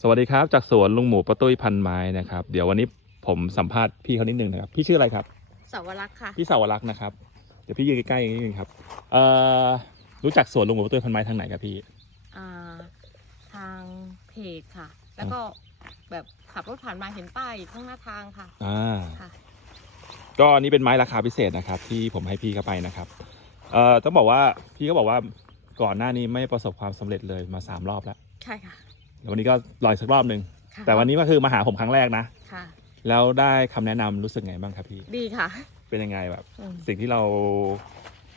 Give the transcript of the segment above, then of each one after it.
สวัสดีครับ จากสวนลุงหมูประตุ้ยพันไม้นะครับ เดี๋ยววันนี้ผมสัมภาษณ์พี่เขานิดนึงนะครับ พี่ชื่ออะไรครับ สาวรักษ์ค่ะ พี่สาวรักษ์นะครับ เดี๋ยวพี่ยืนใกล้ๆอย่างนี้นึงครับเอ่อรู้จักสวนลุงหมูประตุ้ยพันไม้ทางไหนครับพี่ อ่า ทางเพจค่ะ แล้วก็แบบขับรถผ่านมาเห็นป้ายข้างหน้าทางค่ะอ่า ค่ะ ก็อันนี้เป็นไม้ราคาพิเศษนะครับ ที่ผมให้พี่เขาไปนะครับเอ่อต้องบอกว่าพี่ก็บอกว่าก่อนหน้านี้ไม่ประสบความสำเร็จเลยมาสามรอบแล้ว ใช่ค่ะแล้ ววันนี้ก็รออีกสักรอบหนึ่งค่ะแต่วันนี้ก็คือมาหาผมครั้งแรกนะ ค่ะ แล้วได้คำแนะนำรู้สึกไงบ้างครับพี่ ดีค่ะเป็นยังไงแบบ อืมสิ่งที่เรา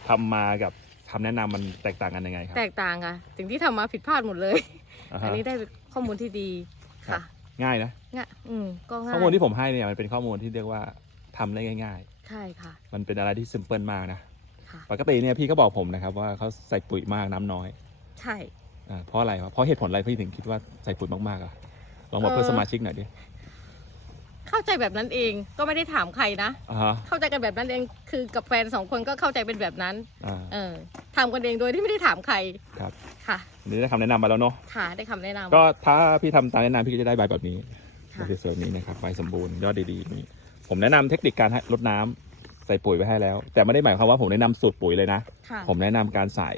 ทำมากับคำแนะนำมันแตกต่างกันยังไงครับแตกต่างค่ะสิ่งที่ทำมาผิดพลาดหมดเลยอ่าอัฮะนนี้ได้ข้อมูลที่ดีครัค่ะ บ ง่ายนะ ง่ายอืมก็ง่ายข้อมูลที่ผมให้เนี่ยมันเป็นข้อมูลที่เรียกว่าทำได้ง่าย ใช่ค่ะ ๆ มันเป็นอะไรที่ซิมเพิลมากนะค่ะ ปกติเนี่ยพี่ก็บอกผมนะครับว่าเขาใส่ปุ๋ยมากน้ำน้อย ใช่อ่า เพราะอะไรวะเพราะเหตุผลอะไรพี่ถึงคิดว่าใส่ปุ๋ยมากๆอะลองบอกเพื่อนสมาชิกหน่อยดิเข้าใจแบบนั้นเองก็ไม่ได้ถามใครนะอ่าฮะเข้าใจกันแบบนั้นเองคือกับแฟนสองคนก็เข้าใจเป็นแบบนั้นอ่าเออทำกันเองโดยที่ไม่ได้ถามใครครับค่ะนี่ได้คำแนะนำมาแล้วเนาะค่ะได้คำแนะนำก็ถ้าพี่ทำตามแนะนำพี่ก็จะได้ใบแบบนี้ค่ะใบสวยๆนี้นะครับใบสมบูรณ์ยอดดีๆนี่ผมแนะนำเทคนิคการให้รดน้ำใส่ปุ๋ยไว้ให้แล้ว แต่ไม่ได้หมายความว่าผมแนะนำสูตรปุ๋ยเลยนะค่ะผมแนะนำการใส่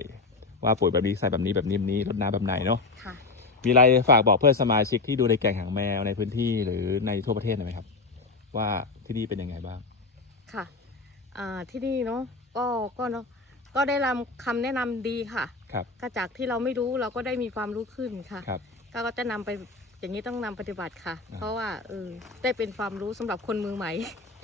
ว่าปุ๋ยแบบนี้ใส่แบบนี้แบบนี้แบบนี้รดน้ำแบบไหนเนาะค่ะ มีอะไรฝากบอกเพื่อนสมาชิกที่ดูในแก่งหางแมวในพื้นที่หรือในทั่วประเทศหน่อยไหมครับ ว่าที่นี่เป็นยังไงบ้าง ค่ะอ่าที่นี่เนาะก็ก็เนาะก็ได้รับคำแนะนำดีค่ะครับ ก็จากที่เราไม่รู้เราก็ได้มีความรู้ขึ้นค่ะ ครับ ก็ก็จะนำไปอย่างนี้ต้องนำปฏิบัติค่ะ อ่า เพราะว่าเออได้เป็นความรู้สำหรับคนมือใหม่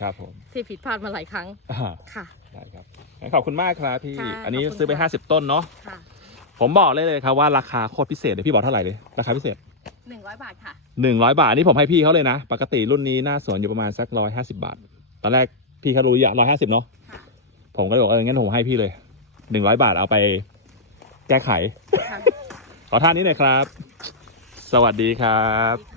ครับผมที่ผิดพลาดมาหลายครั้งอ่าค่ะ ได้ครับงั้นขอบคุณมากครับพี่ ค่ะอันนี้ขอบคุณซื้อไป ค่ะ 50 ต้นเนาะค่ะ ผมบอกเลยเลยครับว่าราคาโคตรพิเศษเลยพี่บอกเท่าไหร่เลยราคาพิเศษหนึ่งร้อยบาทค่ะ100บาทอันนี่ผมให้พี่เขาเลยนะ ปกติรุ่นนี้หน้าสวนอยู่ประมาณสัก150บาท ตอนแรกพี่เขารู้อย่าง150เนาะค่ะผมก็เลยบอกเอองั้นผมให้พี่เลย100บาทเอาไปแก้ไขค่ะขอท่านนี้หน่อยครับ สวัสดีครับสวัสดีค่ะ